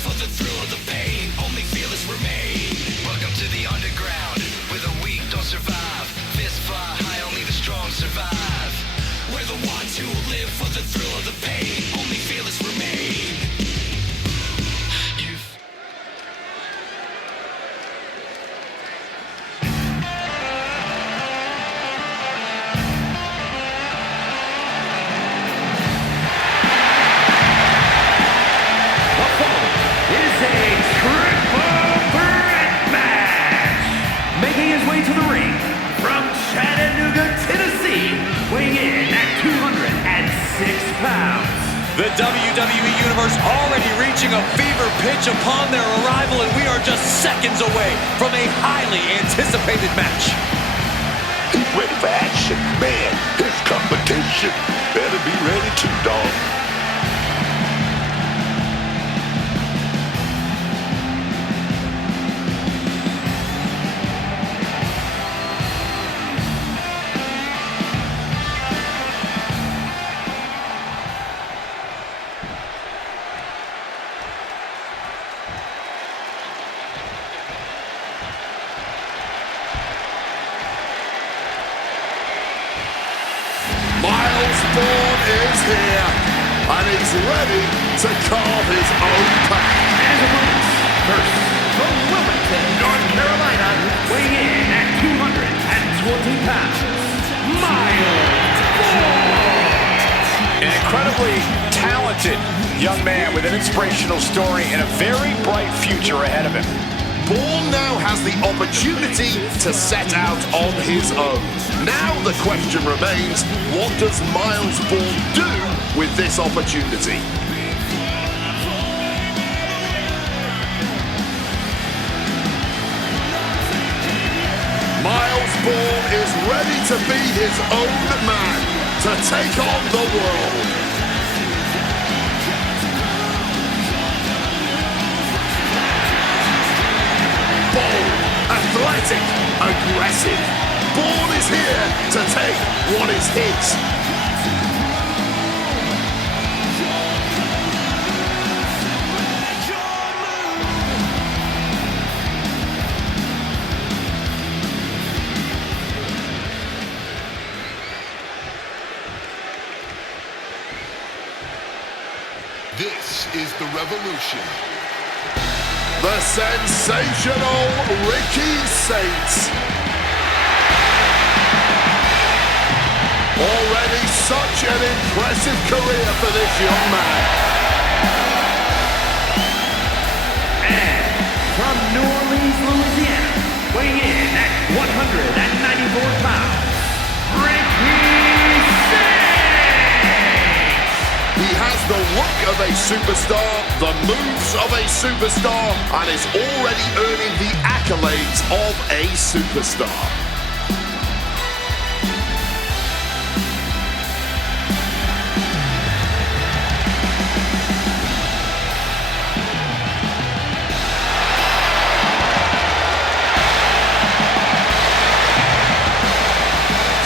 for the thrill of the pain. Only fearless remain. Welcome to the underground, where the weak don't survive. Fists fly high, only the strong survive. We're the ones who will live for the thrill of the pain. Only fearless remain. To the ring, from Chattanooga, Tennessee, weighing in at 206 pounds. The WWE Universe already reaching a fever pitch upon their arrival, and we are just seconds away from a highly anticipated match. He's ready for action, man. His competition better be ready too, dog. Myles Borne is here, and he's ready to carve his own path. And his opponents, first, from Wilmington, North Carolina, weighing in at 220 pounds, Myles Borne. An incredibly talented young man with an inspirational story and a very bright future ahead of him. Borne now has the opportunity to set out on his own. Now the question remains, what does Myles Borne do with this opportunity? Myles Borne is ready to be his own man, to take on the world. Bold, athletic, aggressive. Borne is here to take what is his. This is the revolution. The sensational Ricky Saints. Already such an impressive career for this young man. And from New Orleans, Louisiana, weighing in at 194 pounds, Ricky Sane. He has the look of a superstar, the moves of a superstar, and is already earning the accolades of a superstar.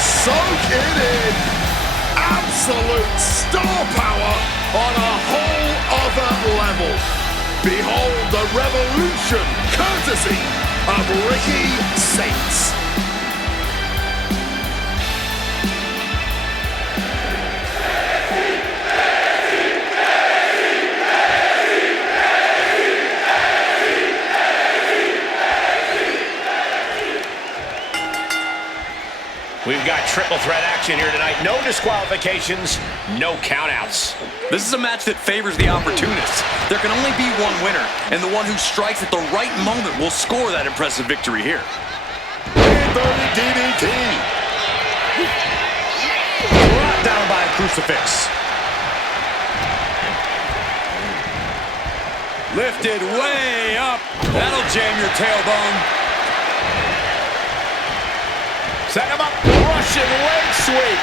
Soak it in. Absolute star power on a whole other level. Behold the revolution courtesy of Ricky Saints. We've got triple threat action here tonight. No disqualifications, no countouts. This is a match that favors the opportunist. There can only be one winner, and the one who strikes at the right moment will score that impressive victory here. Inverted DDT. Brought down by a crucifix. Lifted way up. That'll jam your tailbone. Set him up, Russian leg sweep.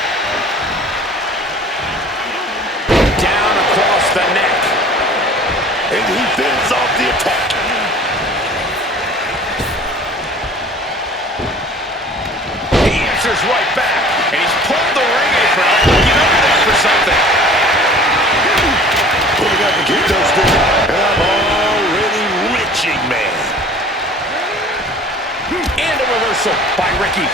Down across the neck. And he fends off the attack. He answers right back, and he's pulled the ring apron up, looking over there for something. Putting up and keep those things. And I'm all reversal by Ricky.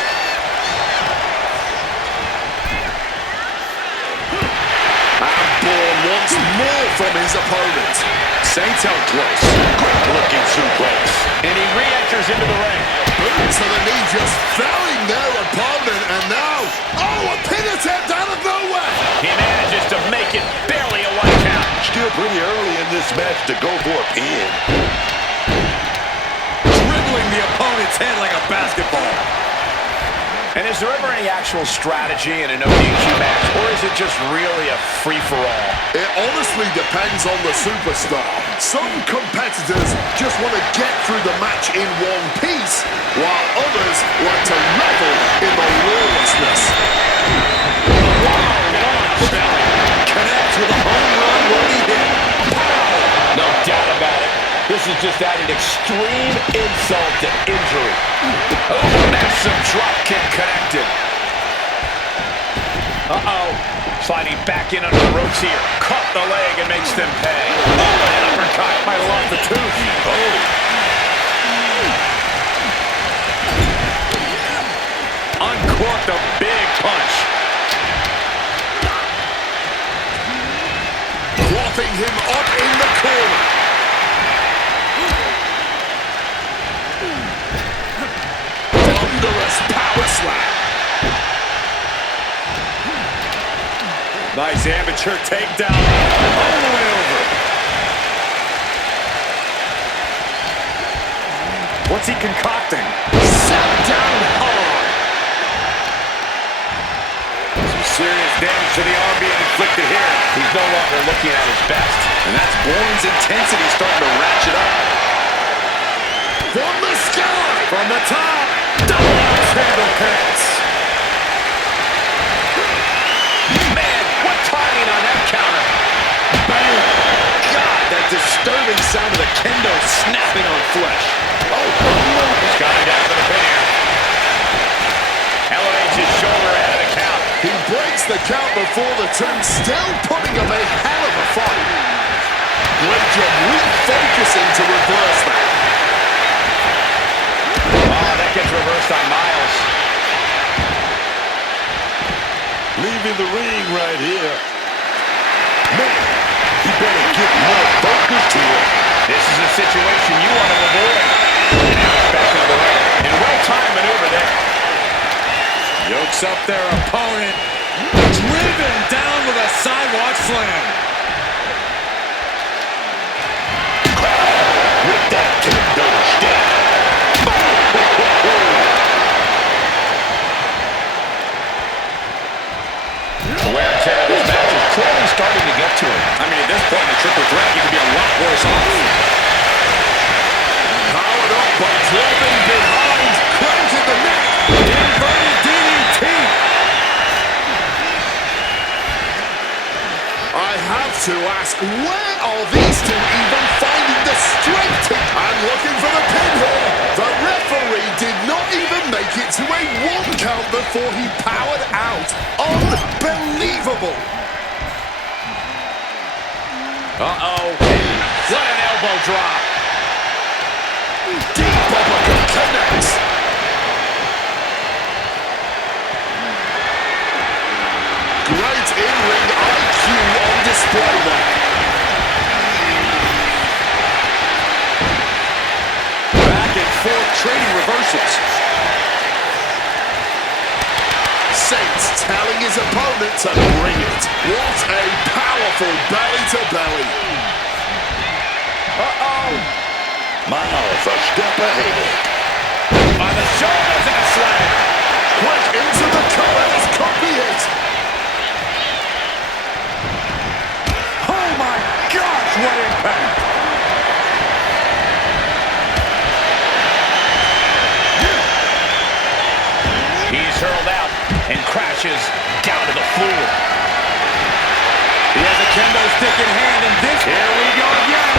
And Borne wants more from his opponent. Sane's held close. Great looking suplex. And he re-enters into the ring. Boot to the knee, just felling their opponent, and now, oh, a pin attempt out of nowhere! He manages to make it barely a 1 count. Still pretty early in this match to go for a pin. Dribbling the opponent's head like a basketball. And is there ever any actual strategy in a no DQ match, or is it just really a free-for-all? It honestly depends on the superstar. Some competitors just want to get through the match in one piece, while others like to revel in the lawlessness. Connects with a home run running hit. No doubt about it. This is just adding extreme insult to injury. Oh, massive drop kick connected. Uh-oh. Sliding back in under the ropes here. Caught the leg and makes them pay. Oh, an uppercut. Might have lost the tooth. Oh. Uncorked a big punch. Propping him up in the corner. Thunderous power slam. Nice amateur takedown. All the way over. What's he concocting? Sat down hard. Some serious damage to the arm being inflicted here. He's no longer looking at his best. And that's Borne's intensity starting to ratchet up. From the sky. From the top. Double axe handle pants. Man, what timing on that counter. Bam. God, that disturbing sound of the kendo snapping on flesh. Oh, he's got him down for the pin here. Elevates his shoulder ahead of the count. He breaks the count before the two, still putting up a hell of a fight. Great job refocusing to reverse that. Oh, that gets reversed on Myles. Leaving the ring right here. Man, he better get more focus to it. This is a situation you want to avoid. And now he's back into the ring. And well-timed maneuver there. Yokes up their opponent. Driven down with a sidewalk slam. With that kendo stick. The wear and tear of this match is clearly starting to get to him. I mean, at this point in the triple threat, you could be a lot worse off. Powered up by dropping behind. Clenching the neck. Inverted DDT. I have to ask, where are these two even finding the strength to... And looking for the pin here. The referee did not even make it to a 1 count before he powered out. Unbelievable. Uh-oh. What an elbow drop. Deep uppercut connects. Great in-ring IQ on display there. Back and forth trading reversals. Saints telling his opponent to bring it. What a powerful belly-to-belly. Uh-oh. Myles a step ahead. On the shoulders and a slam. Quick into the cover. This could be it. Oh my gosh, what impact! He's hurled out and crashes down to the floor. He has a kendo stick in hand, and this... Here we go again.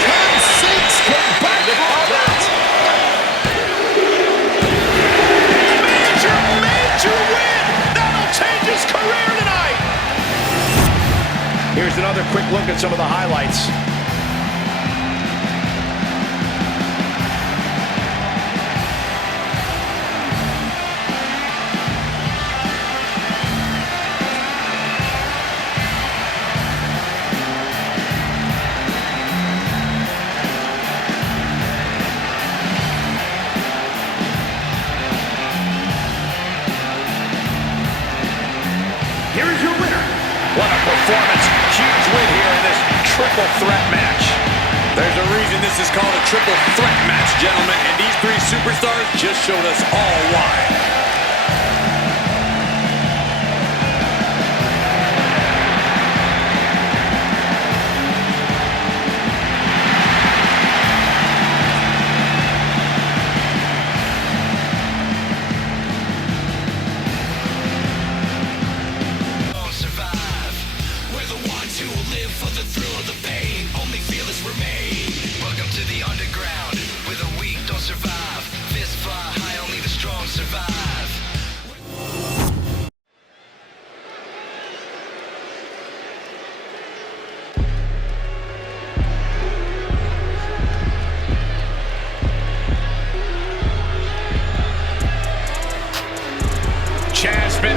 Can Saints come back from that? Major win! That'll change his career tonight! Here's another quick look at some of the highlights. performance. Huge win here in this triple threat match. There's a reason this is called a triple threat match, gentlemen, and these three superstars just showed us all why.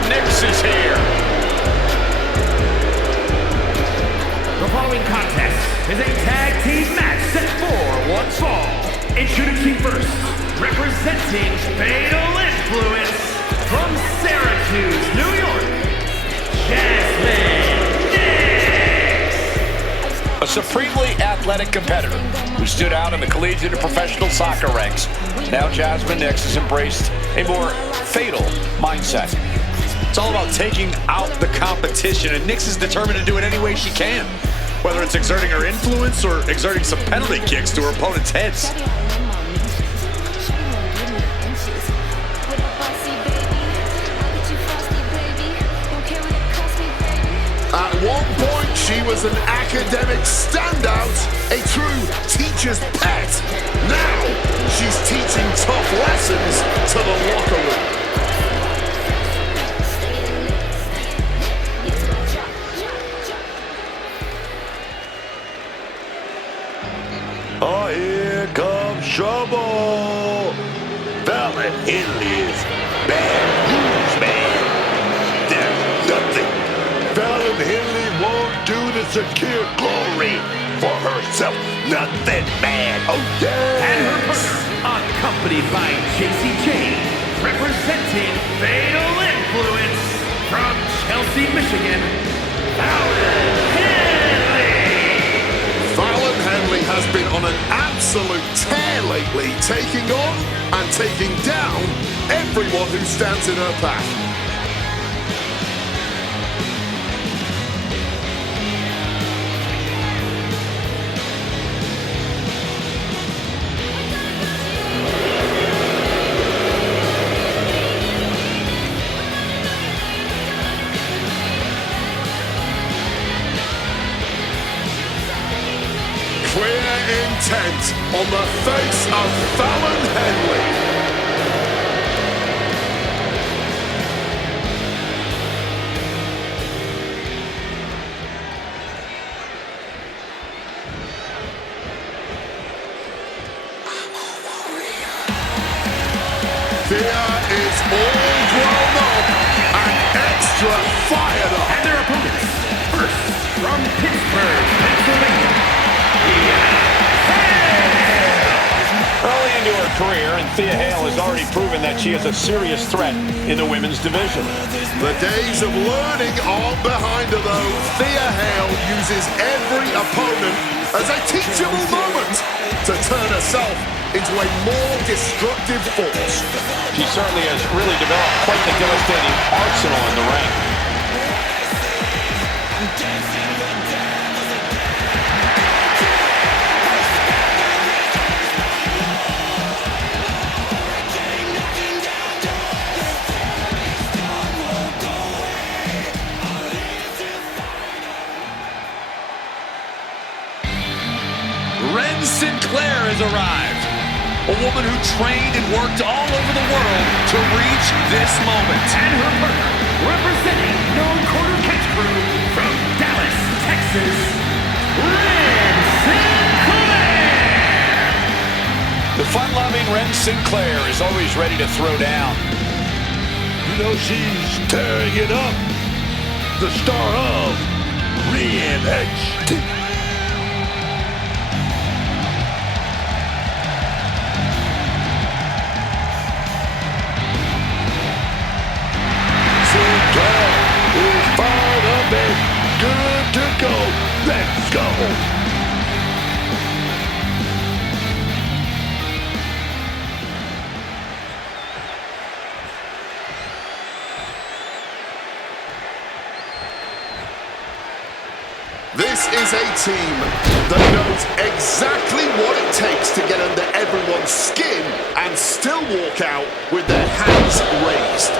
Hynix is here. The following contest is a tag team match set for one fall. Introducing first, representing Fatal Influence from Syracuse, New York, Jasmine Nix. A supremely athletic competitor who stood out in the collegiate and professional soccer ranks. Now Jasmine Nix has embraced a more fatal mindset. It's all about taking out the competition, and Nix is determined to do it any way she can. Whether it's exerting her influence or exerting some penalty kicks to her opponent's heads. At one point, she was an academic standout, a true teacher's pet. Now, she's teaching tough lessons to the locker room. Oh, here comes trouble. Fallon Henley is bad news, man. There's nothing Fallon Henley won't do to secure glory for herself. Nothing, man. Oh, yes. And her partner, accompanied by JCJ, representing Fatal Influence from Chelsea, Michigan, Fallon Henley. Fallon Henley has been on an absolute tear lately, taking on and taking down everyone who stands in her path. Clear intent on the face of Fallon Henley. Thea is all grown up and extra fired up. And their opponents, first from Pittsburgh, Pennsylvania, Early into her career, and Thea Hale has already proven that she is a serious threat in the women's division. The days of learning aren't behind her, though. Thea Hale uses every opponent as a teachable moment to turn herself into a more destructive force. She certainly has really developed quite the devastating arsenal in the ring. Wren Sinclair has arrived. A woman who trained and worked all over the world to reach this moment. and her partner, representing No Quarter Catch Crew from Dallas, Texas, Wren Sinclair. The fun-loving Wren Sinclair is always ready to throw down. You know she's tearing it up. The star of NXT. Sinclair is fired up and good This is a team that knows exactly what it takes to get under everyone's skin and still walk out with their hands raised.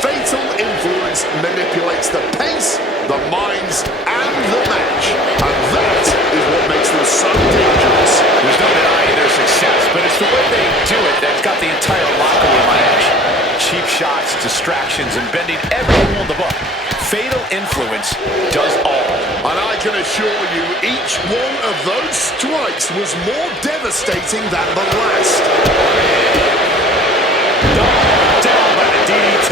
Fatal Influence manipulates the pace, the minds, and the match. And that is what makes them so dangerous. There's no denying their success, but it's the way they do it that's got the entire locker room on edge. Cheap shots, distractions, and bending every rule in the book. Fatal Influence does all. And I can assure you, each one of those strikes was more devastating than the last. Down by the DDT.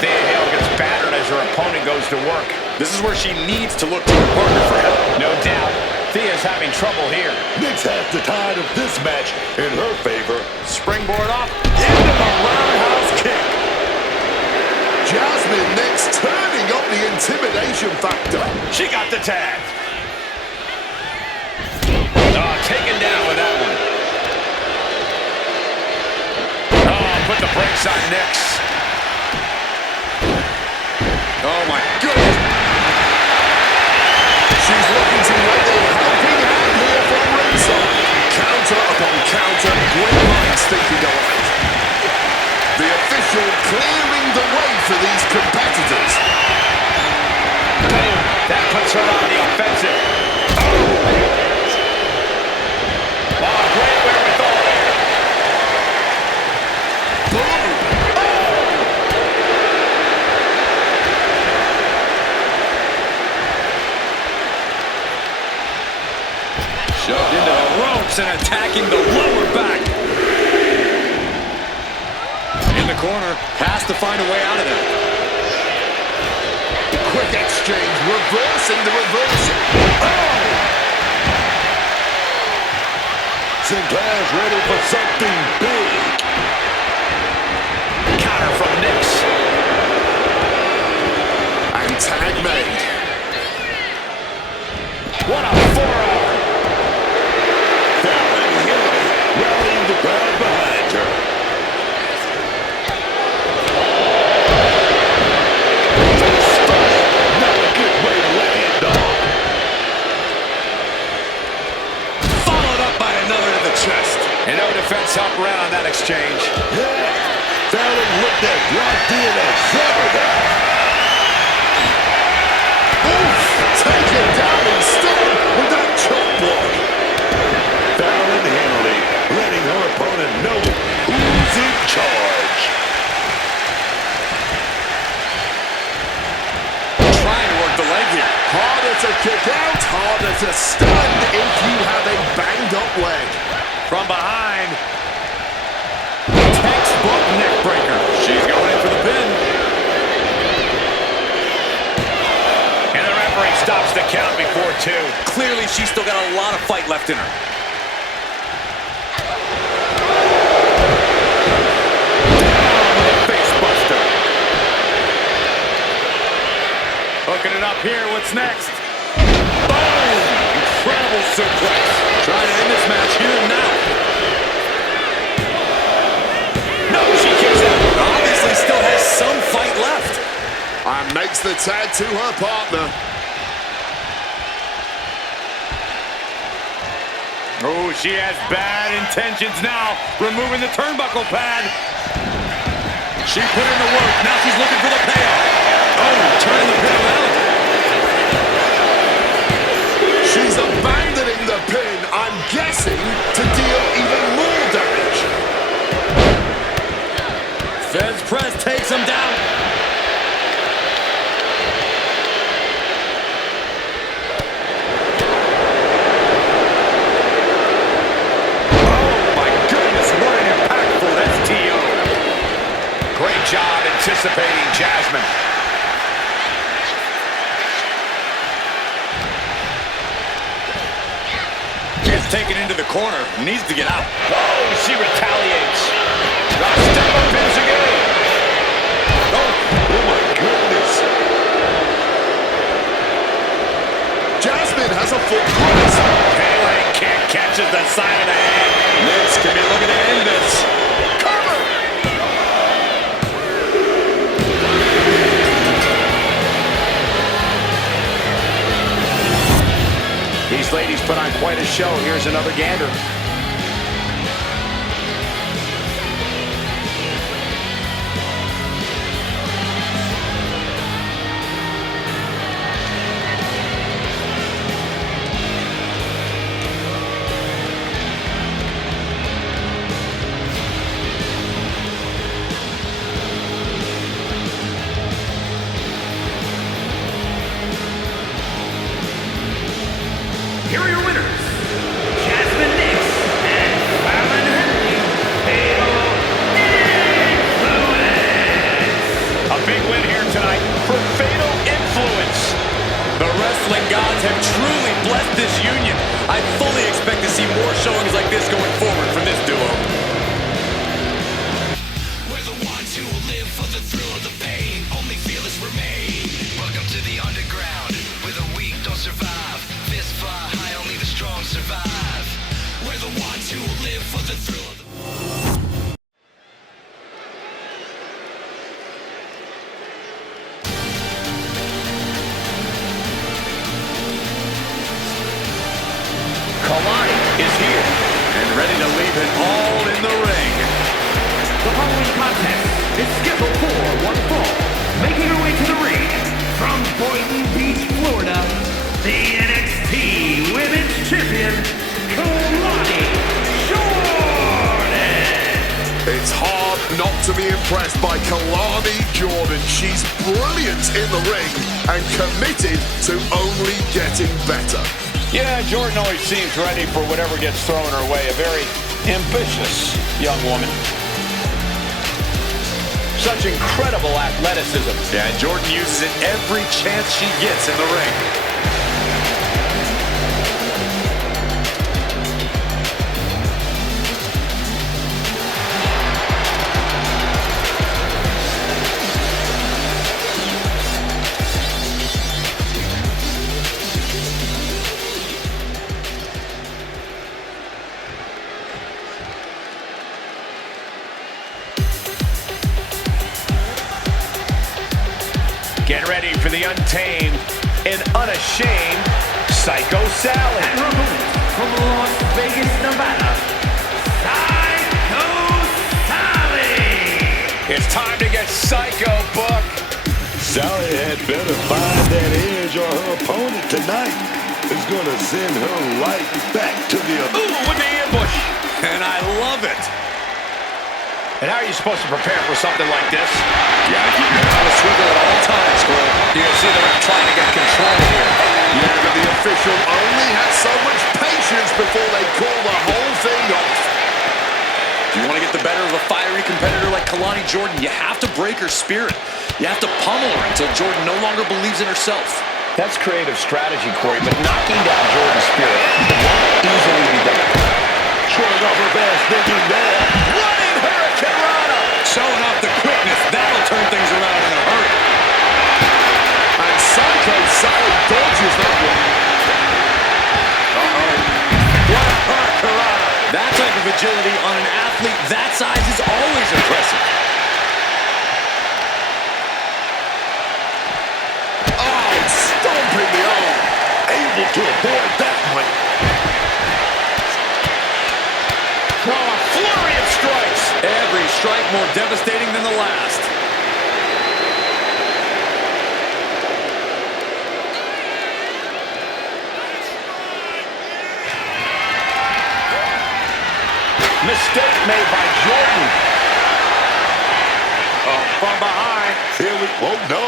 Thea gets battered as her opponent goes to work. This is where she needs to look to her partner for help. No doubt. Thea's having trouble here. Nix has the tide of this match in her favor. Springboard off. Into the roundhouse kick. Jasmine next turning up the intimidation factor. She got the tag. Oh, taken down with that one. Oh, put the brakes on Nix. Oh my goodness. She's looking to lay a helping hand here from ringside. Counter upon counter, great minds thinking alike. The official clearing the way for these competitors. Boom. That puts her on the offensive. Oh, great wherewithal there. Boom! Shoved into the ropes and attacking the lower back. In the corner, has to find a way out of that. Quick exchange, reversing the reversal. Oh! Sinclair's ready for something big. Counter from Nix. And tag made. What a forearm. Rallying the crowd behind her. Not a good way to land, dog. Followed up by another to the chest. And no defense help around on that exchange. Yeah. Fallon looked at Radeon and severed that. Oof! Take it down instead with that chop block. Fallon handling, letting her opponent know who's in charge. Trying to work the leg here. Harder to kick out, harder to stun if you have a banged up leg. From behind. Textbook neck breaker. She's going in for the pin. And the referee stops the count before 2. Clearly, she's still got a lot of fight left in her. Hooking it up here. What's next? Boom! Incredible suplex. Trying to end this match here and now. No, she kicks out. Obviously still has some fight left. And makes the tag to her partner. Oh, she has bad intentions now. Removing the turnbuckle pad. She put in the work. Now she's looking for the payoff. Oh, turning the pin around. She's abandoning the pin, I'm guessing, to deal even more damage. Feds press takes him down. Oh, my goodness, what an impactful STO. Great job anticipating Jasmine. Gets taken into the corner. Needs to get out. Oh, she retaliates. Step up pins again. Oh my goodness. Jasmine has a full grasp. Pele kick catches the side of the head. Nix can be looking to end this. Cover! These ladies put on quite a show. Here's another gander. Here are your winners, Hendry and Hendry. A big win here tonight for Fatal Influence. The wrestling gods have truly blessed this union. I fully expect to see more showings like this going forward from this duo. We're the ones who will live for the thrill of the pain. Only fearless remain. Welcome to the underground, where the weak don't survive. Fists fly high, only the strong survive. We're the ones who will live for the thrill of the Kelani is here and ready to leave it all in the ring. The following contest is scheduled for one fall. Making her way to the ring from Boynton Beach, Florida, the NXT Women's Champion, Kelani Jordan. It's hard not to be impressed by Kelani Jordan. She's brilliant in the ring and committed to only getting better. Yeah, Jordan always seems ready for whatever gets thrown her way. A very ambitious young woman. Such incredible athleticism. Yeah, and Jordan uses it every chance she gets in the ring. Get ready for the untamed and unashamed Psycho Sally. And her opponent from Las Vegas, Nevada, Psycho Sally. It's time to get psycho, Buck. Sally had better find that edge or her opponent tonight is going to send her right back to the... Ooh, with the ambush. And I love it. And how are you supposed to prepare for something like this? You gotta keep your head on a swivel at all times, Squirrel. You can see the ref trying to get control here. Yeah, but the official only has so much patience before they call the whole thing off. If you want to get the better of a fiery competitor like Kelani Jordan, you have to break her spirit. You have to pummel her until Jordan no longer believes in herself. That's creative strategy, Corey, but knocking down Jordan's spirit won't easily be done. Showing off her fast thinking there. Running Hurricane Rana! Showing off the quickness. That'll turn things around in a hurry. And Psycho Sally dodges that one. What a Hurricane Rana! That type of agility on an athlete that size is always impressive. Oh, stomping the arm. Able to avoid that one. Oh, a flurry of strikes. Every strike more devastating than the last. Mistake made by Jordan. Oh, from behind. Here we... Oh, no.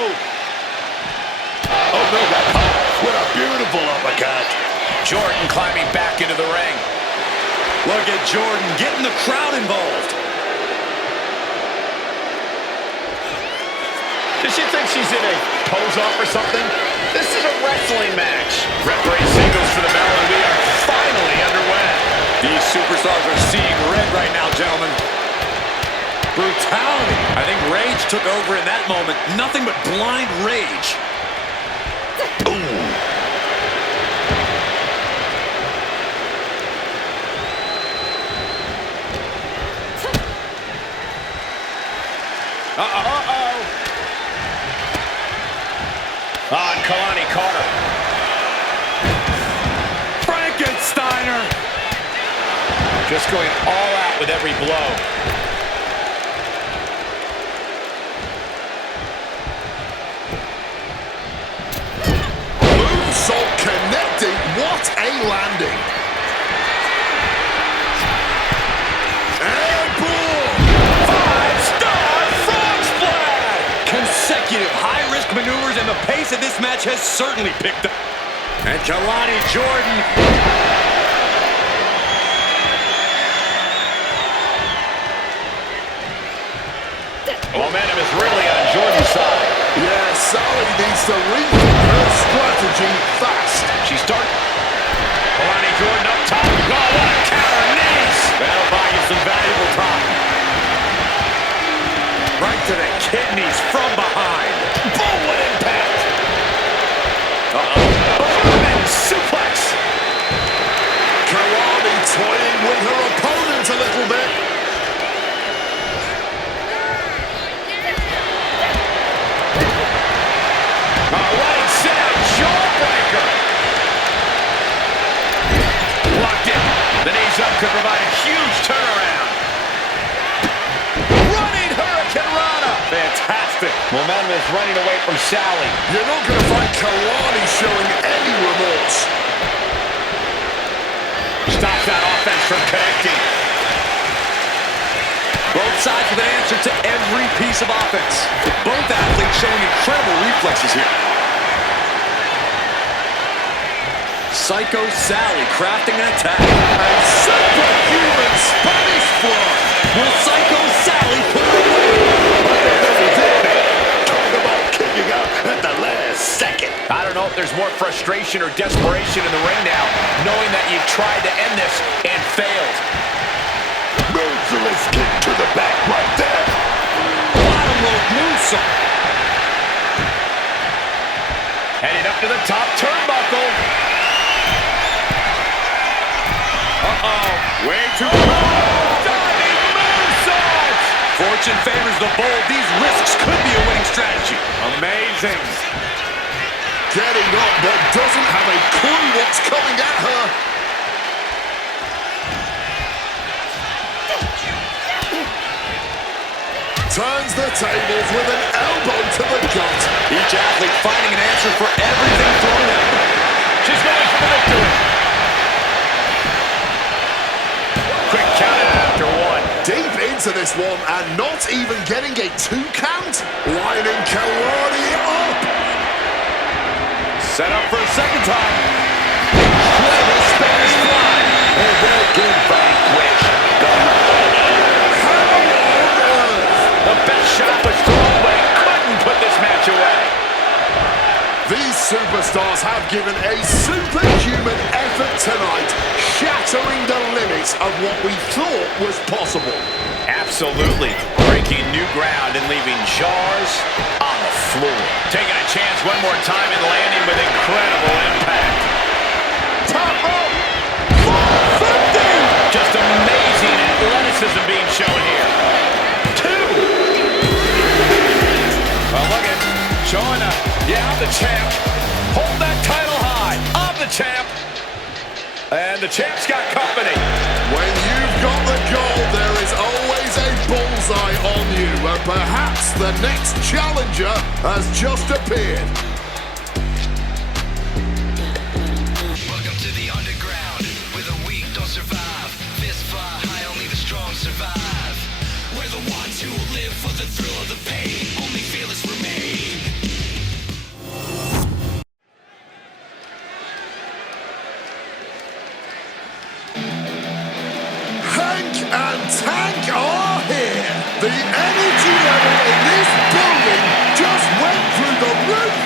Oh, no, that pop. What a beautiful uppercut. Jordan climbing back into the ring. Look at Jordan getting the crowd involved. Does she think she's in a pose-off or something? This is a wrestling match. Referee signals for the bell, and we are finally underway. These superstars are seeing red right now, gentlemen. Brutality. I think rage took over in that moment. Nothing but blind rage. Ooh. And Kelani caught her. Just going all out with every blow. Moonsault connecting. What a landing. Airborne. 5-star frog splash. Consecutive high-risk maneuvers, and the pace of this match has certainly picked up. And Kelani Jordan. Momentum is really on Jordan's side. Yeah, Sally needs to rethink her strategy fast. She starts. Kelani Jordan up top. Oh, what a counter knees. That'll buy you some valuable time. Right to the kidneys from behind. Boom, what impact. German suplex. Kelani toying with her opponent a little bit. Right side jawbreaker. Locked in. The knees up could provide a huge turnaround. Running Hurricane Rana. Fantastic. Momentum is running away from Sally. You're not going to find Kelani showing any remorse. Stops that offense from connecting. Both sides with an answer to every piece of offense. Both athletes showing incredible reflexes here. Psycho Sally crafting an attack. And superhuman Spanish fly. Will Psycho Sally put it away? Talk about kicking out at the last second. I don't know if there's more frustration or desperation in the ring now, knowing that you've tried to end this and failed. Merciless kick to the back right there. Bottom rope moonsault. Heading up to the top turnbuckle. Uh-oh. Way too low. Diving moonsault. Fortune favors the bold. These risks could be a winning strategy. Amazing. Getting up, but doesn't have a clue what's coming at her. Turns the tables with an elbow to the gut. Each athlete finding an answer for everything thrown at them. She's going for the victory. Quick count after one. Deep into this one and not even getting a 2 count. Lining Kelani up. Set up for a second time. Incredible Spanish fly. And that can vanquish the The best shot was thrown, but he couldn't put this match away. These superstars have given a superhuman effort tonight, shattering the limits of what we thought was possible. Absolutely. Breaking new ground and leaving jars on the floor. Taking a chance one more time and landing with incredible impact. Top rope. 450. Just amazing athleticism being shown here. 2. Well, look at showing up. Yeah, I'm the champ. Hold that title high. I'm the champ. And the champ's got company. When you've got the gold, there is always a bullseye on you, and perhaps the next challenger has just appeared. Welcome to the underground, where the weak don't survive. Fists fly high, only the strong survive. We're the ones who live for the thrill of the pain. Only fearless remain. Hank and Tank are here. The energy level in this building just went through the roof.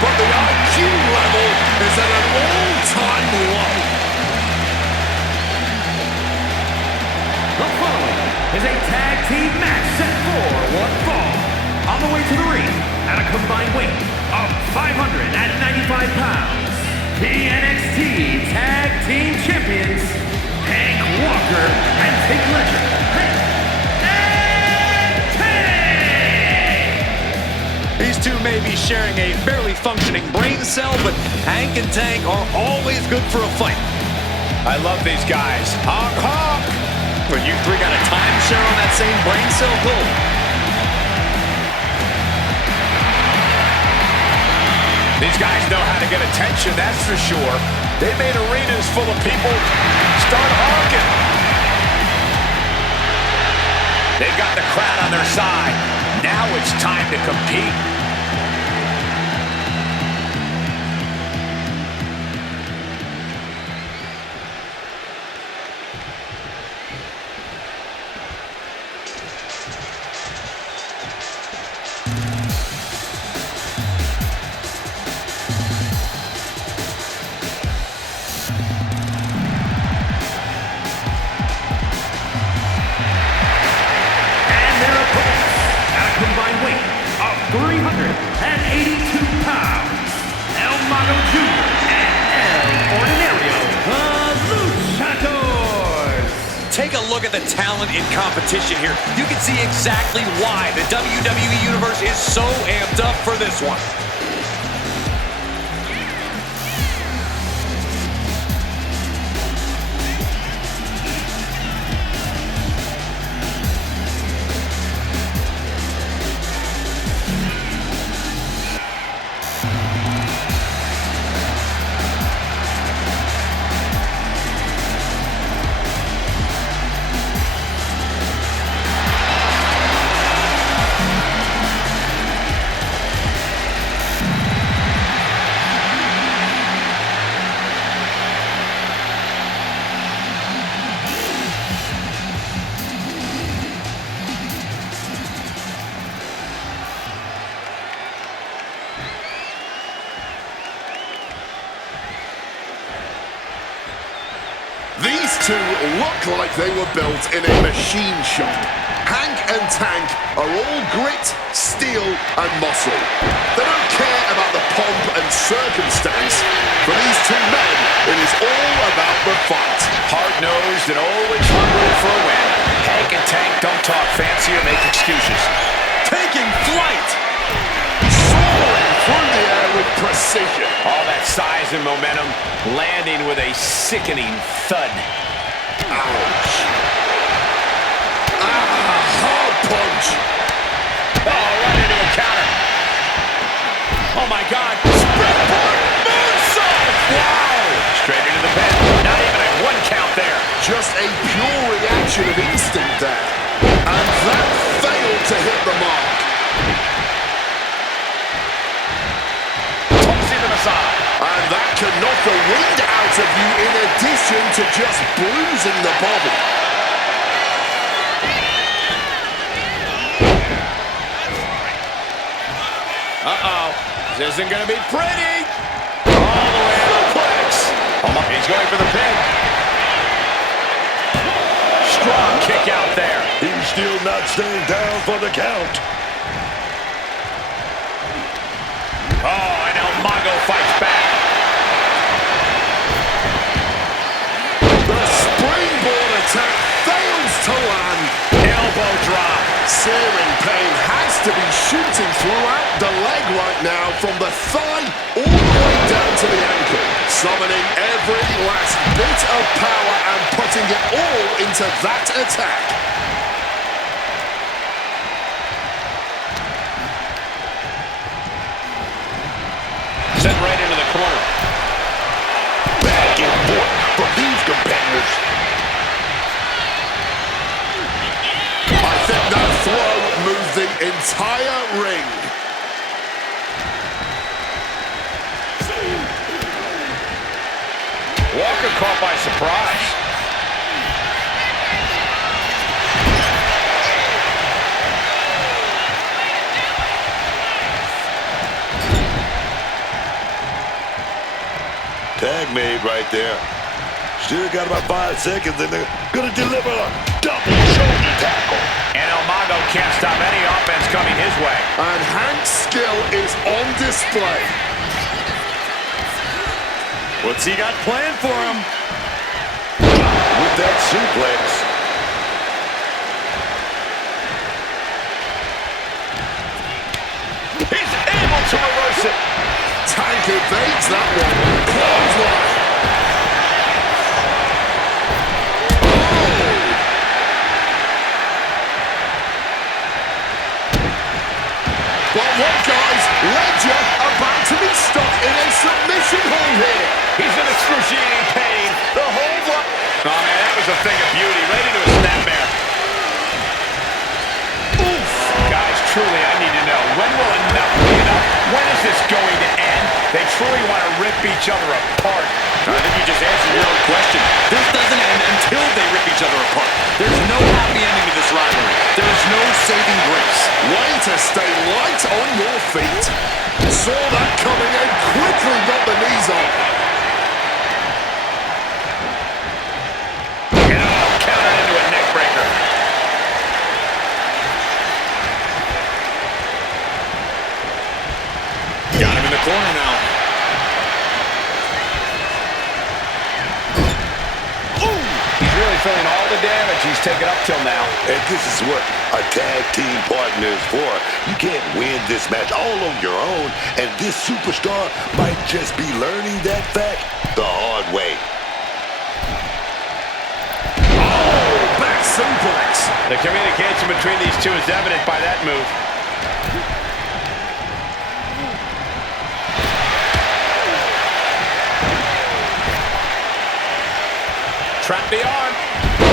But the IQ level is at an all-time low. The following is a tag team match set for one fall. On the way to the ring, at a combined weight of 595 pounds, the NXT Tag Team Champions, Hank Walker and Tig Legend, Hank and Tank! These two may be sharing a barely functioning brain cell, but Hank and Tank are always good for a fight. I love these guys. Honk, honk. But you three got a timeshare on that same brain cell goal. These guys know how to get attention, that's for sure. They made arenas full of people start honking. They've got the crowd on their side. Now it's time to compete. Combined weight of 382 pounds, El Mago Jr. and El Ordinario, the Luchadors. Take a look at the talent in competition here. You can see exactly why the WWE Universe is so amped up for this one. These two look like they were built in a machine shop. Hank and Tank are all grit, steel, and muscle. They don't care about the pomp and circumstance. For these two men, it is all about the fight. Hard-nosed and always hungry for a win. Hank and Tank don't talk fancy or make excuses. Taking flight! Soaring through the air with precision. All that size and momentum landing with a sickening thud. Ouch. Hard punch. Oh, right into a counter. Oh, my God. Springboard moonsault. Wow. Straight into the pin. Not even a 1 count there. Just a pure reaction of instinct there. And that failed to hit the mark. Tossing them aside. And that can knock the wind out of you in addition to just bruising the body. Uh-oh. This isn't going to be pretty. All the way out of Plex. He's going for the pin. Strong kick out there. He's still not staying down for the count. Oh, and El Mago fights back. The springboard attack fails to land. Elbow drop. Searing pain has to be shooting throughout the leg right now, from the thigh all the way down to the ankle. Summoning every last bit of power and putting it all into that attack. Sent right into the corner. Back and forth from these competitors. I think that throw moved the entire ring. Walker caught by surprise. Tag made right there. Still got about 5 seconds, and they're going to deliver a double shoulder tackle. And El Mago can't stop any offense coming his way. And Hank's skill is on display. What's he got planned for him? With that suplex. He's able to reverse it. Tank evades that one. Clothesline. this going to end? They truly want to rip each other apart. I think you just answered your own question. This doesn't end until they rip each other apart. There's no happy ending to this rivalry. There's no saving grace. Way to stay light on your feet. Saw that coming and quickly got the knees on. Countered into a neck breaker. Got him in the corner now. He's really feeling all the damage he's taken up till now. And this is what a tag team partner is for. You can't win this match all on your own, and this superstar might just be learning that fact the hard way. Oh, back suplex. The communication between these two is evident by that move. Trap the arm.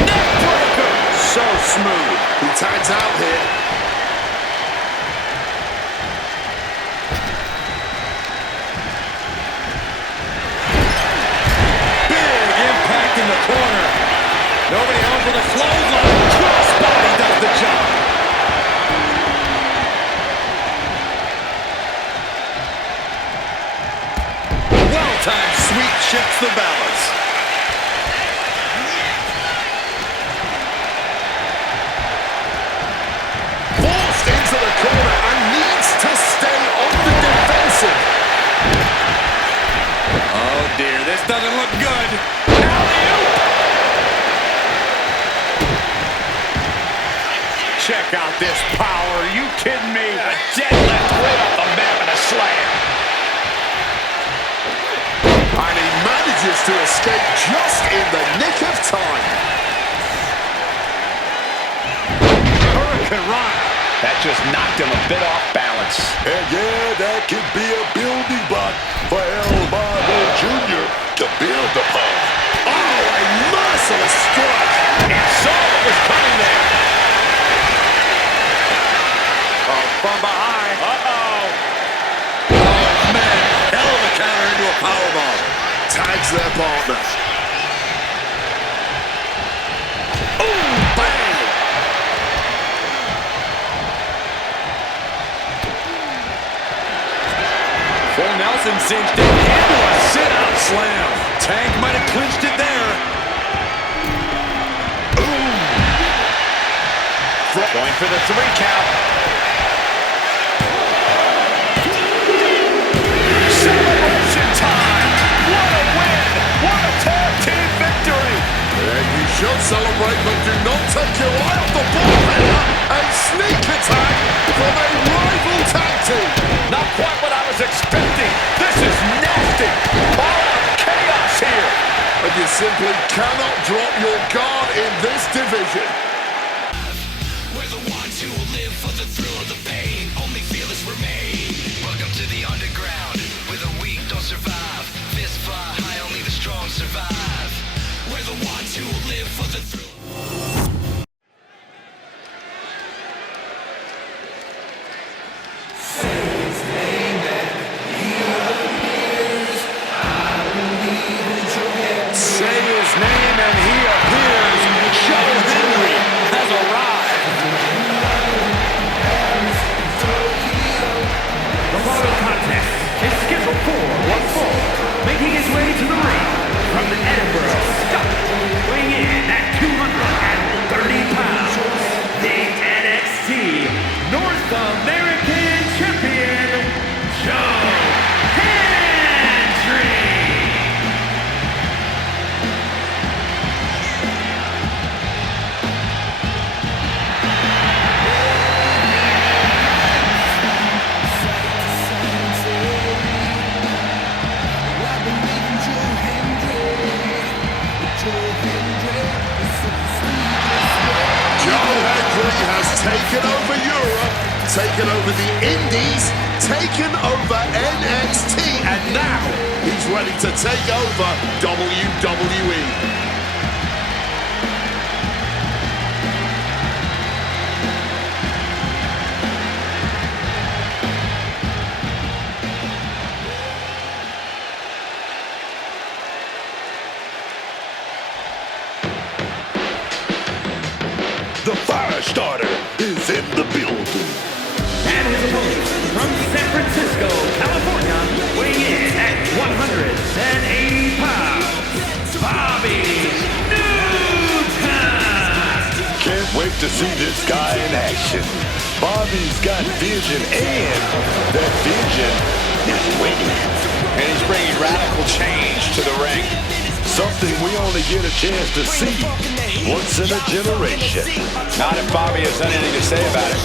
Neck breaker. So smooth. He tags out here. Big impact in the corner. Nobody home for the clothesline. Crossbody does the job. Well-timed sweep shifts the balance. Forced into the corner and needs to stay on the defensive. Oh dear, this doesn't look good. Check out this power. Are you kidding me? A deadlift right off the mat and a slam. And he manages to escape just in the nick of time. Hurricane Run. That just knocked him a bit off balance. And yeah, that could be a building block for El Mago Jr. to build upon. Oh, a merciless strike. And saw what was coming there. Oh, from behind. Uh-oh. Oh, man. Hell of a counter into a powerbomb. Tags their partner. Oh, bang. Full Nelson cinched it into a sit-out slam. Tank might have clinched it there. Going for the 3 count. Celebration time! What a win! What a tag team victory! And you should celebrate, but do not take your eye off the ball here. A sneak attack from a rival tag team. Not quite what I was expecting. This is nasty. All out chaos here. And you simply cannot drop your guard in this division. We're the ones who will live for the thrill of the pain. Only fearless remain. Welcome to the underground, where the weak don't survive. Fists fly high, only the strong survive. We're the ones who will live for the thrill. Say his name and he appears. Show Hendry has arrived. The following contest is scheduled for one fall, making his way to the ring from Edinburgh, Scotland, weighing in at 230 pounds, the NXT North American Champion, Hendry. Hendry has taken over Europe, taken over the Indies, taken over NXT, and now he's ready to take over WWE. starter is in the building. And his opponent from San Francisco, California, weighing in at 180 pounds, Bobby Newton! Can't wait to see this guy in action. Bobby's got vision, and that vision is winning. And he's bringing radical change to the ring. Something we only get a chance to see once in a generation. Not if Bobby has anything to say about it.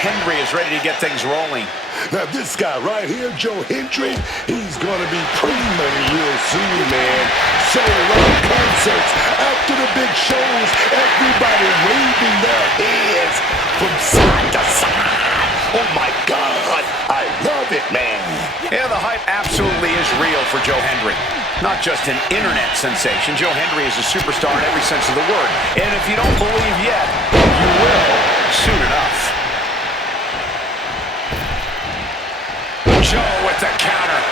Hendry is ready to get things rolling. Now this guy right here, Joe Hendry, he's gonna be pre-money real soon, man. So long concerts, after the big shows, everybody waving their hands from side to side. Oh my God, I love it, man. Yeah, the hype absolutely is real for Joe Hendry. Not just an internet sensation, Joe Hendry is a superstar in every sense of the word. And if you don't believe yet, you will soon enough. Joe with the counter.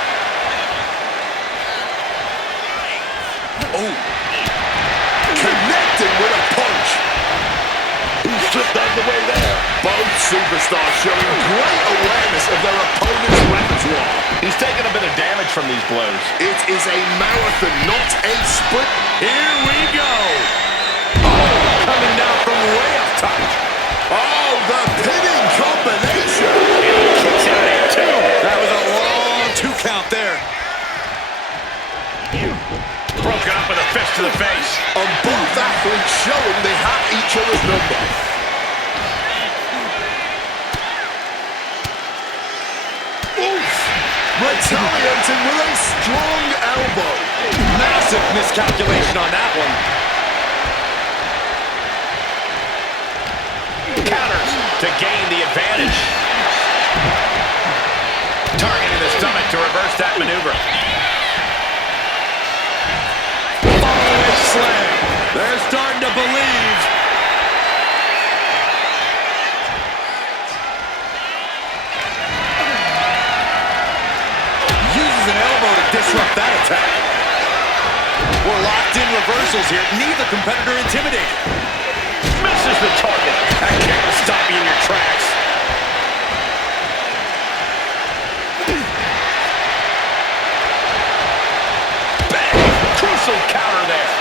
Oh. Connected with a punch. He slipped out of the way there. Both superstars showing great awareness of their opponent's repertoire. He's taking a bit of damage from these blows. It is a marathon, not a sprint. Here we go. Oh, coming down from way up top. Oh, the pinning combination. And he kicks out at two. That was a long 2 count there. Broken up with a fist to the face. And both athletes showing they have each other's number. Oof! Retaliating with a strong elbow. Massive miscalculation on that one. Counters to gain the advantage. Targeting the stomach to reverse that maneuver. Forward slam. They're starting to believe. Uses an elbow to disrupt that attack. We're locked in reversals here. Neither competitor intimidated. Misses the target. That kick will stop you in your tracks. Bang! Crucial counter there.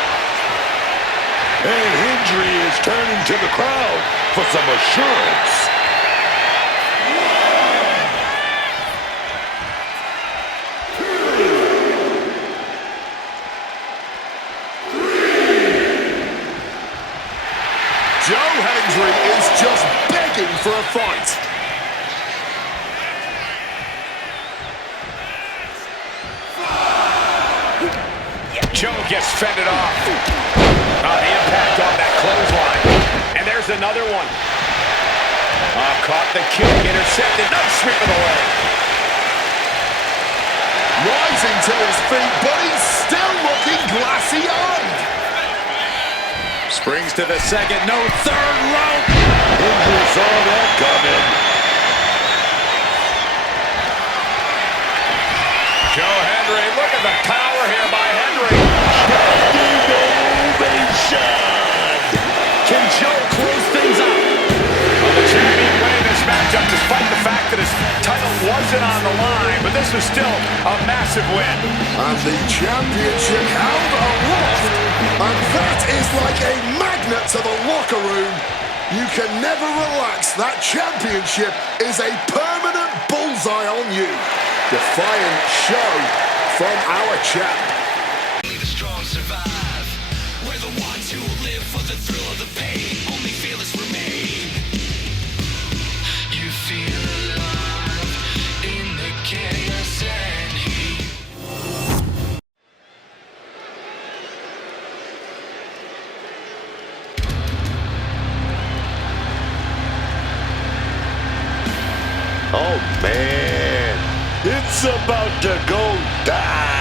And Hendry is turning to the crowd for some assurance. Joe Hendry is just begging for a fight. Joe gets fended off. The impact on that clothesline. And there's another one. Caught the kick, intercepted. Nice sweep of the leg. Rising to his feet, but he's still looking glassy-eyed. Springs to the second, no third rope. Hendry saw that coming. Joe Hendry, look at the power here by Hendry. Can Joe close things up? Well, the champion winning this matchup despite the fact that his title wasn't on the line, but this was still a massive win. And the championship held aloft, and that is like a magnet to the locker room. You can never relax. That championship is a permanent bullseye on you. Defiant show from our champ. Only the strong survive. We're the ones who will live for the thrill of the pain. Only fearless remain. You feel alive in the chaos and heat. Oh, man. It's about to go down.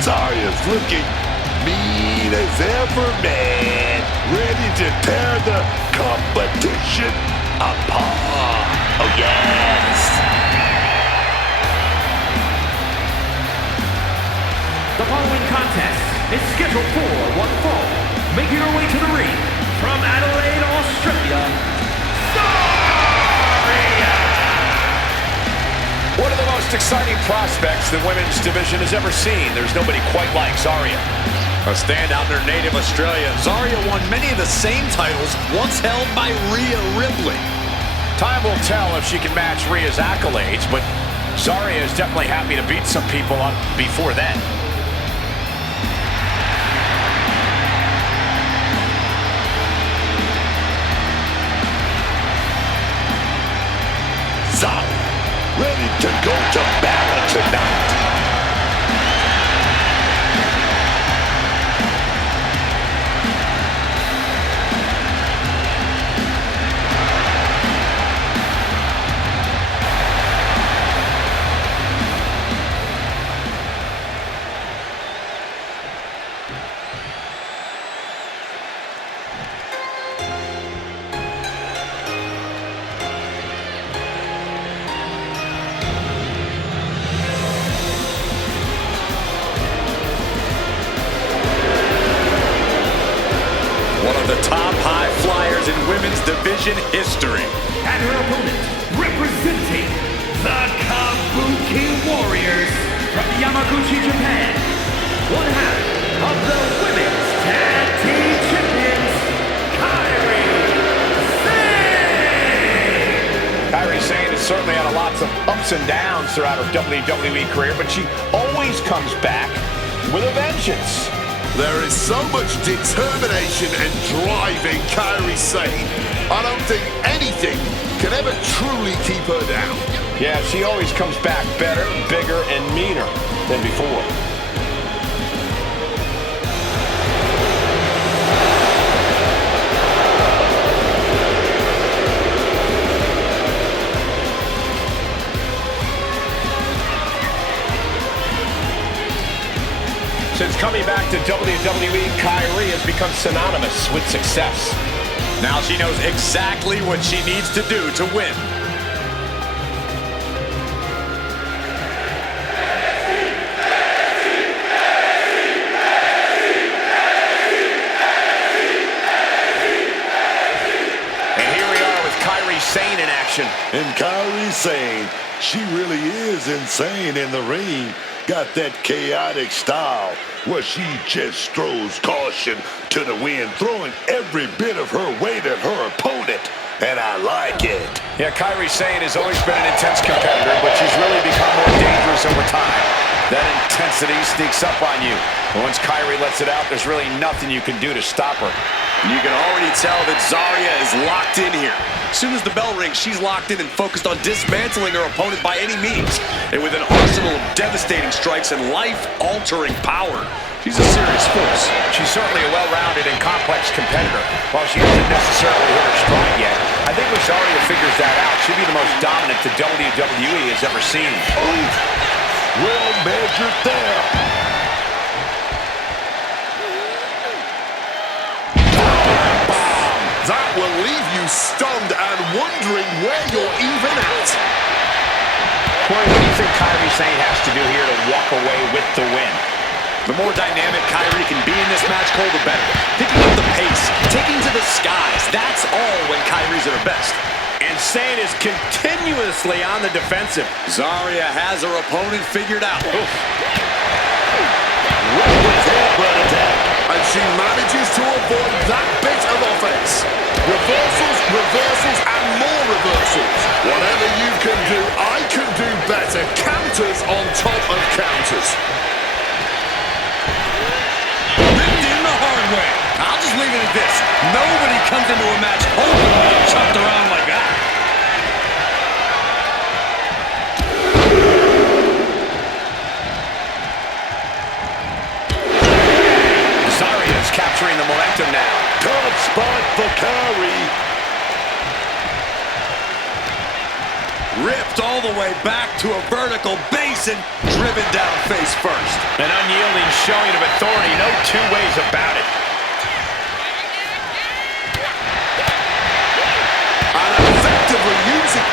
Zaria's looking mean as ever, man. Ready to tear the competition apart. Oh, yes. The following contest is scheduled for one fall. Making her way to the ring from Adelaide, Australia, Zaria! One of the most exciting prospects the women's division has ever seen. There's nobody quite like Zaria. A standout in her native Australia, Zaria won many of the same titles once held by Rhea Ripley. Time will tell if she can match Rhea's accolades, but Zaria is definitely happy to beat some people up before then. Zaria, ready to go to battle tonight. Division history. And her opponent, representing the Kabuki Warriors from Yamaguchi, Japan, one half of the Women's Tag Team Champions, Kairi Sane! Kairi Sane has certainly had lots of ups and downs throughout her WWE career, but she always comes back with a vengeance. There is so much determination and drive in Kairi Sane. I don't think anything can ever truly keep her down. Yeah, she always comes back better, bigger, and meaner than before. Since coming back to WWE, Kairi has become synonymous with success. Now she knows exactly what she needs to do to win. And here we are with Kairi Sane in action. And Kairi Sane, she really is insane in the ring. Got that chaotic style where she just throws caution to the wind, throwing every bit of her weight at her opponent, and I like it. Yeah, Kairi Sane has always been an intense competitor, but she's really become more dangerous over time. That intensity sneaks up on you. And once Kairi lets it out, there's really nothing you can do to stop her. You can already tell that Zaria is locked in here. As soon as the bell rings, she's locked in and focused on dismantling her opponent by any means. And with an arsenal of devastating strikes and life-altering power, she's a serious force. She's certainly a well-rounded and complex competitor. While she hasn't necessarily hit her stride yet, I think when Zaria figures that out, she'll be the most dominant the WWE has ever seen. Oh, well measured there. That will leave you stunned and wondering where you're even at. Corey, what do you think Kairi Sane has to do here to walk away with the win? The more dynamic Kairi can be in this match, Cole, the better. Picking up the pace, taking to the skies, that's all when Kairi's at her best. And Sane is continuously on the defensive. Zaria has her opponent figured out. And she manages to avoid that bit of offense. Reversals, reversals, and more reversals. Whatever you can do, I can do better. Counters on top of counters. Ripped in the hard way. I'll just leave it at this. Nobody comes into a match hoping to get chopped around like that. Zaria's capturing the momentum now. Tough spot for Kairi. ripped all the way back to a vertical basin, driven down face first. An unyielding showing of authority, no two ways about it. And effectively using...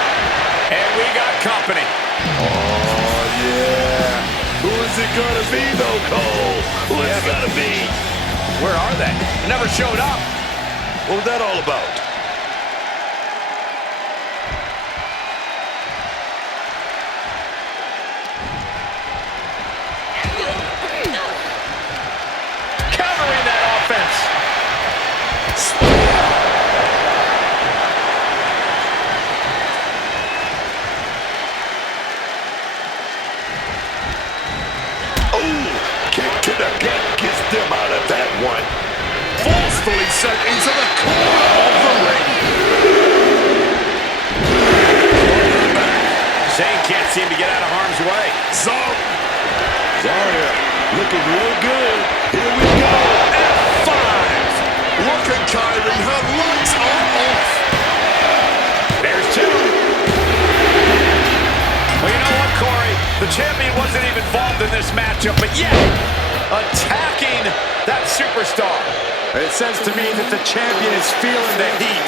And we got company. Oh, yeah. Who is it going to be, though, Cole? Who is it going to be? Where are they? They never showed up. What was that all about? Countering that offense. Kick to the gut gets them out of that one. Forcefully sent into the corner of the ring. Sane can't seem to get out of harm's way. Zaria looking real good. Here we go. F5. Look at Kairi. Her lights are off. There's two. Well, you know what, Corey? The champion wasn't even involved in this matchup, but yet attacking that superstar. It says to me that the champion is feeling the heat.